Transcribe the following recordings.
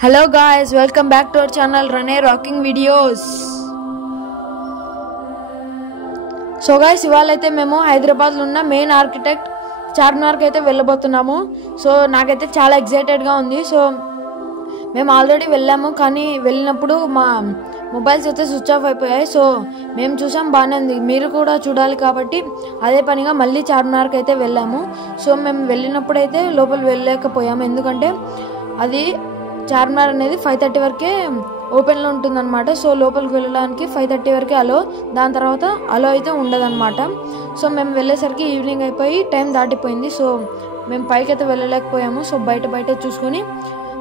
Hello guys, welcome back to our channel Rane Rocking Videos. So guys, ఇవాళైతే మేము హైదరాబాద్ లో ఉన్న main architect Charminar కి అయితే వెళ్ళబోతున్నాము. సో నాకైతే చాలా ఎక్సైటెడ్ గా ఉంది. సో మేము ఆల్రెడీ వెళ్ళాము, కానీ వెళ్ళినప్పుడు మా మొబైల్స్ అయితే స్విచ్ ఆఫ్ అయిపోయాయి. సో మేము చూసాం, బాగానే ఉంది, మీరు కూడా చూడాలి కాబట్టి అదే పనిగా మళ్ళీ చార్మినార్కి అయితే వెళ్ళాము. సో మేము వెళ్ళినప్పుడు అయితే లోపల వెళ్ళలేకపోయాము, ఎందుకంటే అది చార్మినార్ అనేది 5:30 వరకే ఓపెన్లో ఉంటుందన్నమాట. సో లోపలికి వెళ్ళడానికి 5:30 వరకే అలో, దాని తర్వాత అలో అయితే ఉండదన్నమాట. సో మేము వెళ్ళేసరికి ఈవినింగ్ అయిపోయి టైం దాటిపోయింది. సో మేము పైకి అయితే వెళ్ళలేకపోయాము. సో బయట చూసుకొని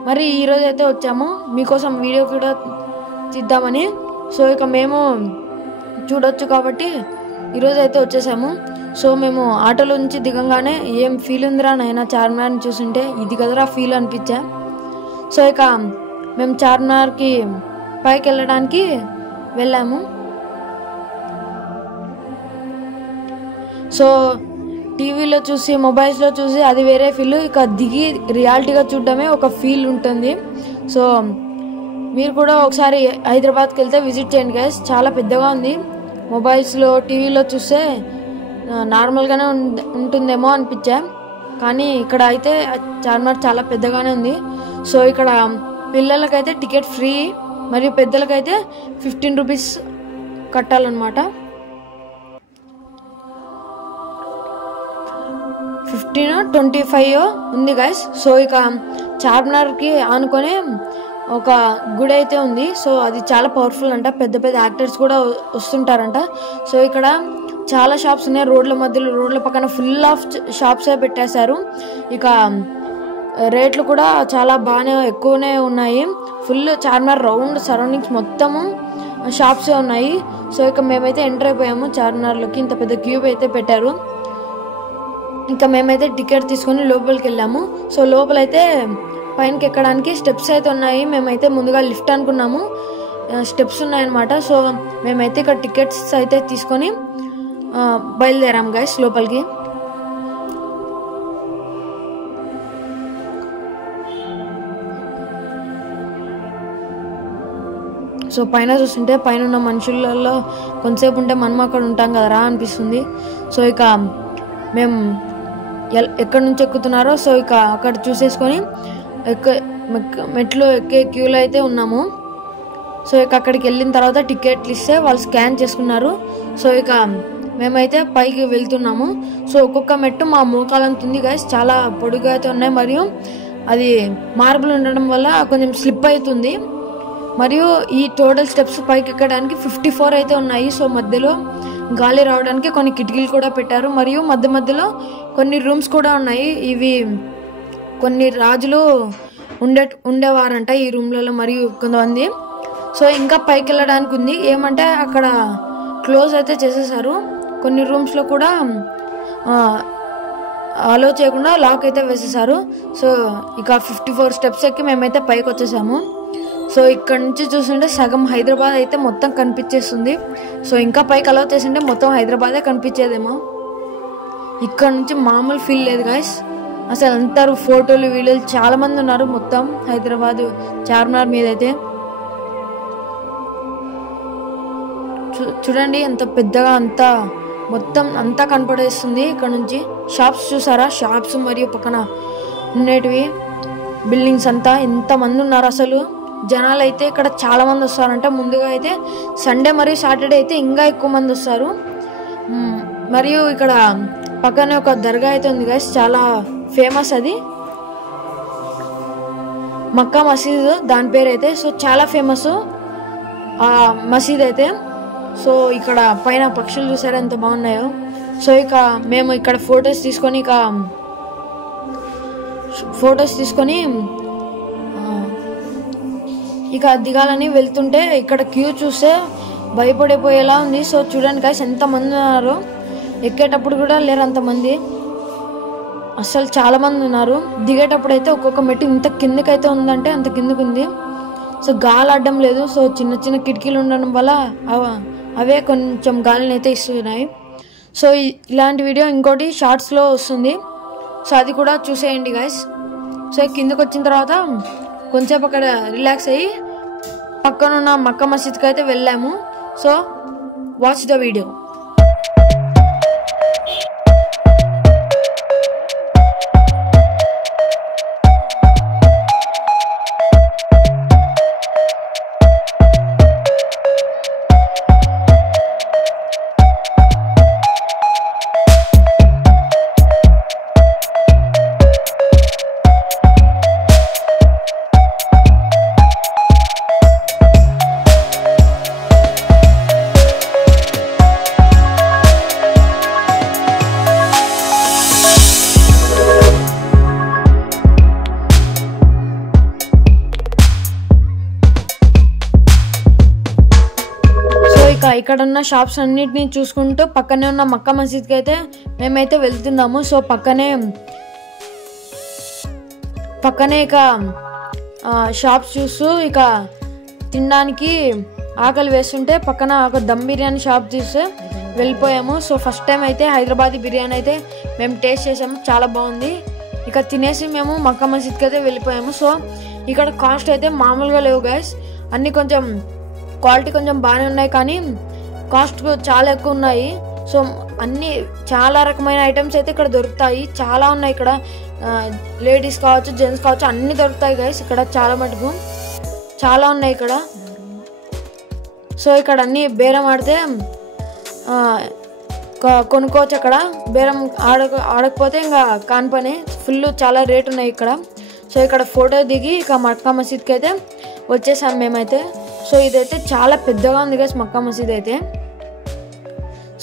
మరి ఈరోజు అయితే వచ్చాము, మీకోసం వీడియో కూడా తీద్దామని. సో ఇక మేము చూడొచ్చు కాబట్టి ఈరోజు అయితే వచ్చేసాము. సో మేము ఆటోలో నుంచి దిగంగానే ఏం ఫీల్ ఉందిరా నాయనా చార్మినార్ని చూస్తుంటే, ఇది కదరా ఫీల్ అనిపించా. సో ఇక మేము చార్మినార్కి పైకి వెళ్ళడానికి వెళ్ళాము. సో టీవీలో చూసి మొబైల్స్లో చూసి అది వేరే ఫీల్, ఇక దిగి రియాలిటీగా చూడడమే ఒక ఫీల్ ఉంటుంది. సో మీరు కూడా ఒకసారి హైదరాబాద్కి వెళ్తే విజిట్ చేయండి గైస్, చాలా పెద్దగా ఉంది. మొబైల్స్లో టీవీలో చూస్తే నార్మల్గానే ఉంటుందేమో అనిపించా, కానీ ఇక్కడ అయితే చార్మినార్ చాలా పెద్దగానే ఉంది. సో ఇక్కడ పిల్లలకైతే టికెట్ ఫ్రీ, మరియు పెద్దలకైతే 15 రూపీస్ కట్టాలన్నమాట. 15-25 ఉంది గైస్. సో ఇక చార్మినార్కి ఆనుకొని ఒక గుడి అయితే ఉంది. సో అది చాలా పవర్ఫుల్ అంట, పెద్ద యాక్టర్స్ కూడా వస్తుంటారంట. సో ఇక్కడ చాలా షాప్స్ ఉన్నాయి, రోడ్ల పక్కన ఫుల్ ఆఫ్ షాప్సే పెట్టేశారు. ఇక రేట్లు కూడా చాలా బాగానే ఎక్కువనే ఉన్నాయి. ఫుల్ చార్మినార్ రౌండ్ సరౌండింగ్స్ మొత్తము షాప్సే ఉన్నాయి. సో ఇక మేమైతే ఎంటర్ అయిపోయాము చార్మినార్లోకి, ఇంత పెద్ద క్యూబ్ అయితే పెట్టారు. ఇంకా మేమైతే టికెట్ తీసుకొని లోపలికి వెళ్ళాము. సో లోపలైతే పైనకి ఎక్కడానికి స్టెప్స్ అయితే ఉన్నాయి. మేమైతే ముందుగా లిఫ్ట్ అనుకున్నాము, స్టెప్స్ ఉన్నాయన్నమాట. సో మేమైతే ఇక్కడ టికెట్స్ అయితే తీసుకొని బయలుదేరాము గైస్ లోపలికి. సో పైన చూస్తుంటే పైన ఉన్న మనుషులలో కొంతసేపు ఉంటే మనం అక్కడ ఉంటాం కదరా అనిపిస్తుంది. సో ఇక మేము ఎక్కడి నుంచి ఎక్కుతున్నారో సో ఇక అక్కడ చూసేసుకొని మెట్లు ఎక్కే క్యూలో అయితే ఉన్నాము. సో ఇక అక్కడికి వెళ్ళిన తర్వాత టికెట్లు ఇస్తే వాళ్ళు స్కాన్ చేసుకున్నారు. సో ఇక మేమైతే పైకి వెళ్తున్నాము. సో ఒక్కొక్క మెట్టు మా మోకాలంత ఉంది గైస్, చాలా పొడుగా అయితే ఉన్నాయి, మరియు అది మార్బుల్ ఉండడం వల్ల కొంచెం స్లిప్ అవుతుంది. మరియు ఈ టోటల్ స్టెప్స్ పైకి ఎక్కడానికి 54 అయితే ఉన్నాయి. సో మధ్యలో గాలి రావడానికి కొన్ని కిటికీలు కూడా పెట్టారు, మరియు మధ్యలో కొన్ని రూమ్స్ కూడా ఉన్నాయి. ఇవి కొన్ని రాజులు ఉండేవారంట ఈ రూమ్లలో, మరియు కొంతమంది. సో ఇంకా పైకి వెళ్ళడానికి ఉంది, ఏమంటే అక్కడ క్లోజ్ అయితే చేసేసారు. కొన్ని రూమ్స్లో కూడా అలో చేయకుండా లాక్ అయితే వేసేసారు. సో ఇక 54 స్టెప్స్ ఎక్కి మేమైతే పైకి వచ్చేసాము. సో ఇక్కడ నుంచి చూస్తుంటే సగం హైదరాబాద్ అయితే మొత్తం కనిపించేస్తుంది. సో ఇంకా పైకి అలౌ చేసింటే మొత్తం హైదరాబాదే కనిపించేదేమో. ఇక్కడ నుంచి మామూలు ఫీల్ లేదు గైస్, అసలు అందరూ ఫోటోలు వీడియోలు చాలా మంది ఉన్నారు మొత్తం హైదరాబాద్ చార్మినార్ మీద అయితే. చూడండి ఎంత పెద్దగా మొత్తం అంతా కనపడేస్తుంది. ఇక్కడ నుంచి షాప్స్ చూసారా, షాప్స్ మరియు పక్కన ఉండేటివి బిల్డింగ్స్ అంతా ఎంతమంది ఉన్నారు. అసలు జనాలు అయితే ఇక్కడ చాలా మంది వస్తారంట. ముందుగా అయితే సండే మరియు సాటర్డే అయితే ఇంకా ఎక్కువ మంది వస్తారు. మరియు ఇక్కడ పక్కనే ఒక దర్గా అయితే ఉంది గైస్, చాలా ఫేమస్, అది మక్కా మసీద్ దాని పేరు అయితే. సో చాలా ఫేమస్ ఆ మసీద్ అయితే. సో ఇక్కడ పైన పక్షులు చూసారా ఎంత బాగున్నాయో. సో ఇక మేము ఇక్కడ ఫొటోస్ తీసుకొని ఇక దిగాలని వెళ్తుంటే ఇక్కడ క్యూ చూస్తే భయపడిపోయేలా ఉంది. సో చూడండి గైస్ ఎంతమంది ఉన్నారు, ఎక్కేటప్పుడు కూడా లేరు అంతమంది, అసలు చాలా మంది ఉన్నారు. దిగేటప్పుడు అయితే ఒక్కొక్క మెట్టు ఇంత కిందకైతే ఉందంటే అంత కిందకు ఉంది. సో గాలి అడ్డం లేదు. సో చిన్న కిటికీలు ఉండడం వల్ల అవే కొంచెం గాలిని అయితే ఇస్తున్నాయి. సో ఇలాంటి వీడియో ఇంకోటి షార్ట్స్లో వస్తుంది, సో అది కూడా చూసేయండి గైస్. సో కిందకు వచ్చిన తర్వాత కొంచెంసేపు అక్కడ రిలాక్స్ అయ్యి పక్కన ఉన్న మక్కా మసీద్కి అయితే వెళ్ళాము. So watch the video. ఇక్కడ ఉన్న షాప్స్ అన్నిటిని చూసుకుంటూ పక్కనే ఉన్న మక్కా మసీద్కి అయితే మేమైతే వెళ్తున్నాము. సో పక్కనే ఇక షాప్స్ చూస్తూ ఇక తినడానికి ఆకలి వేస్తుంటే పక్కన ఒక దమ్ బిర్యానీ షాప్ చూస్తే వెళ్ళిపోయాము. సో ఫస్ట్ టైం అయితే హైదరాబాదీ బిర్యానీ అయితే మేము టేస్ట్ చేసాము, చాలా బాగుంది. ఇక తినేసి మేము మక్కా మసీద్కి అయితే వెళ్ళిపోయాము. సో ఇక్కడ కాస్ట్ అయితే మామూలుగా లేవు గైస్, అన్నీ కొంచెం క్వాలిటీ కొంచెం బాగానే ఉన్నాయి కానీ కాస్ట్ చాలా ఎక్కువ ఉన్నాయి. సో అన్ని చాలా రకమైన ఐటమ్స్ అయితే ఇక్కడ దొరుకుతాయి, చాలా ఉన్నాయి. ఇక్కడ లేడీస్ కావచ్చు, జెంట్స్ కావచ్చు, అన్నీ దొరుకుతాయి గైస్. ఇక్కడ చాలా మటుకు చాలా ఉన్నాయి ఇక్కడ. సో ఇక్కడ అన్ని బేరం ఆడితే కొనుక్కోవచ్చు. అక్కడ బేరం ఆడకపోతే ఇంకా కాని పని, ఫుల్ చాలా రేట్ ఉన్నాయి ఇక్కడ. సో ఇక్కడ ఫోటో దిగి ఇక మక్కా మసీద్కి అయితే వచ్చేసాం మేమైతే. సో ఇదైతే చాలా పెద్దగా ఉంది గైస్ మక్కా మసీద్ అయితే.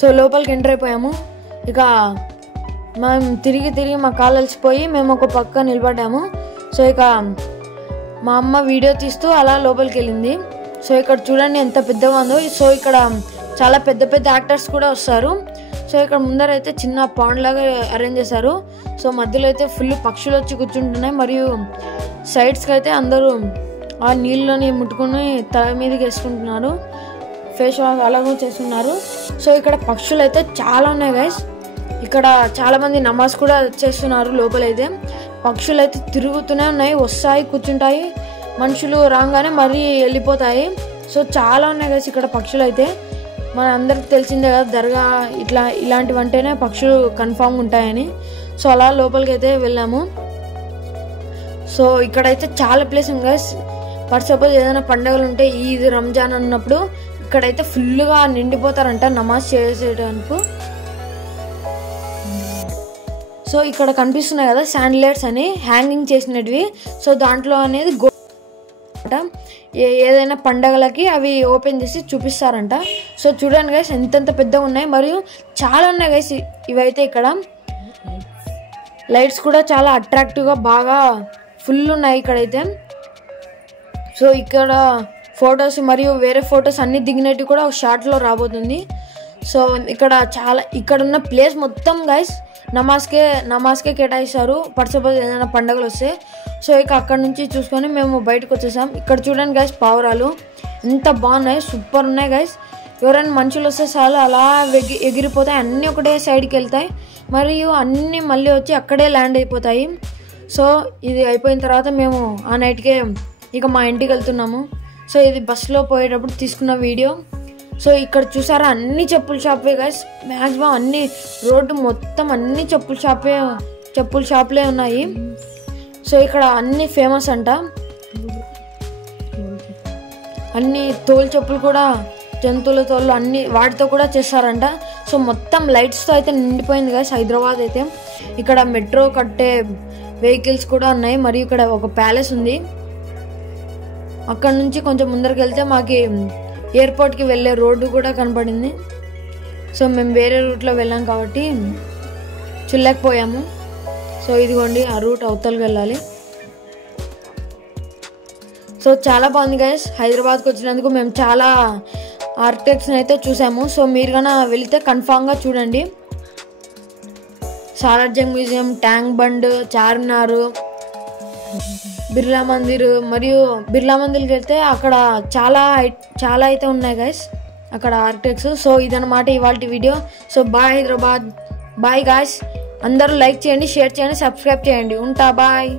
సో లోపలికి ఎంటర్ అయిపోయాము. ఇక మేము తిరిగి మా కాళ్ళు అలసిపోయి మేము ఒక పక్క నిలబడ్డాము. సో ఇక మా అమ్మ వీడియో తీస్తూ అలా లోపలికి వెళ్ళింది. సో ఇక్కడ చూడండి ఎంత పెద్దగా ఉందో. సో ఇక్కడ చాలా పెద్ద యాక్టర్స్ కూడా వస్తారు. సో ఇక్కడ ముందర అయితే చిన్న పాండ్ లాగా అరేంజ్ చేశారు. సో మధ్యలో అయితే ఫుల్ పక్షులు వచ్చి కూర్చుంటున్నాయి, మరియు సైడ్స్కి అయితే అందరూ ఆ నీళ్ళని ముట్టుకుని తల మీదకి వేసుకుంటున్నారు, ఫేస్ వాష్ అలాగే చేస్తున్నారు. సో ఇక్కడ పక్షులు అయితే చాలా ఉన్నాయి గైస్. ఇక్కడ చాలా మంది నమాజ్ కూడా చేస్తున్నారు లోపలైతే. పక్షులు అయితే తిరుగుతూనే ఉన్నాయి, వస్తాయి, కూర్చుంటాయి, మనుషులు రాగానే మరీ వెళ్ళిపోతాయి. సో చాలా ఉన్నాయి గైస్ ఇక్కడ పక్షులు అయితే. మన అందరికి తెలిసిందే కదా, దర్గా ఇలాంటివి అంటేనే పక్షులు కన్ఫామ్గా ఉంటాయని. సో అలా లోపలికి అయితే వెళ్ళాము. సో ఇక్కడైతే చాలా ప్లేస్ ఉంది గైస్. ఫర్ సపోజ్ ఏదైనా పండుగలు ఉంటే ఈద్, రంజాన్ అన్నప్పుడు ఇక్కడైతే ఫుల్గా నిండిపోతారంట నమాజ్ చేసేటానికి. సో ఇక్కడ కనిపిస్తున్నాయి కదా శాండిలైట్స్ అని హ్యాంగింగ్ చేసినవి. సో దాంట్లో అనేది ఏదైనా పండగలకి అవి ఓపెన్ చేసి చూపిస్తారంట. సో చూడండి గైస్ ఎంతెంత పెద్దగా ఉన్నాయి, మరియు చాలా ఉన్నాయి గైస్ ఇవైతే. ఇక్కడ లైట్స్ కూడా చాలా అట్రాక్టివ్గా బాగా ఫుల్ ఉన్నాయి ఇక్కడైతే. సో ఇక్కడ ఫొటోస్ మరియు వేరే ఫొటోస్ అన్ని దిగినట్టు కూడా ఒక షార్ట్లో రాబోతుంది. సో ఇక్కడ ఉన్న ప్లేస్ మొత్తం గైస్ నమాజ్కే కేటాయిస్తారు ఫర్ సపోజ్ ఏదైనా పండుగలు వస్తే. సో ఇక అక్కడ నుంచి చూసుకొని మేము బయటకు వచ్చేసాం. ఇక్కడ చూడండి గైస్ పావురాలు ఎంత బాగున్నాయి, సూపర్ ఉన్నాయి గైస్. ఎవరైనా మనుషులు వస్తే చాలు అలా ఎగిరిపోతాయి, అన్నీ ఒకటే సైడ్కి వెళ్తాయి, మరియు అన్నీ మళ్ళీ వచ్చి అక్కడే ల్యాండ్ అయిపోతాయి. సో ఇది అయిపోయిన తర్వాత మేము ఆ నైట్కే ఇక మా ఇంటికి వెళ్తున్నాము. సో ఇది బస్సులో పోయేటప్పుడు తీసుకున్న వీడియో. సో ఇక్కడ చూసారా అన్ని చెప్పుల షాపే గైస్, మ్యాక్సిమం అన్ని రోడ్డు మొత్తం అన్ని చెప్పుల షాపులే ఉన్నాయి. సో ఇక్కడ అన్ని ఫేమస్ అంట, అన్ని తోలు చెప్పులు కూడా, జంతువుల తోళ్ళు అన్ని వాటితో కూడా చేస్తారంట. సో మొత్తం లైట్స్తో అయితే నిండిపోయింది గైస్ హైదరాబాద్ అయితే. ఇక్కడ మెట్రో కట్టే వెహికల్స్ కూడా ఉన్నాయి, మరియు ఇక్కడ ఒక ప్యాలెస్ ఉంది. అక్కడ నుంచి కొంచెం ముందరికి వెళ్తే మాకు ఎయిర్పోర్ట్కి వెళ్ళే రోడ్డు కూడా కనపడింది. సో మేము వేరే రూట్లో వెళ్ళాం కాబట్టి చూడలేకపోయాము. సో ఇదిగోండి ఆ రూట్ అవతలకి వెళ్ళాలి. సో చాలా బాగుంది గైస్, హైదరాబాద్కి వచ్చినందుకు మేము చాలా ఆర్కిటెక్ట్స్ని అయితే చూసాము. సో మీరు కన్నా వెళితే కన్ఫామ్గా చూడండి. సాలార్జంగ్ మ్యూజియం, ట్యాంక్ బండ్, చార్మినార్, బిర్లా మందిర్, మరియు బిర్లా మందిర్కి వెళ్తే అక్కడ చాలా అయితే ఉన్నాయి గైస్ అక్కడ ఆర్కిటెక్ట్స్. సో ఇదన్నమాట ఇవాళ video. So bye Hyderabad, bye guys. అందరూ లైక్ చేయండి, షేర్ చేయండి, సబ్స్క్రైబ్ చేయండి. ఉంటా, బాయ్.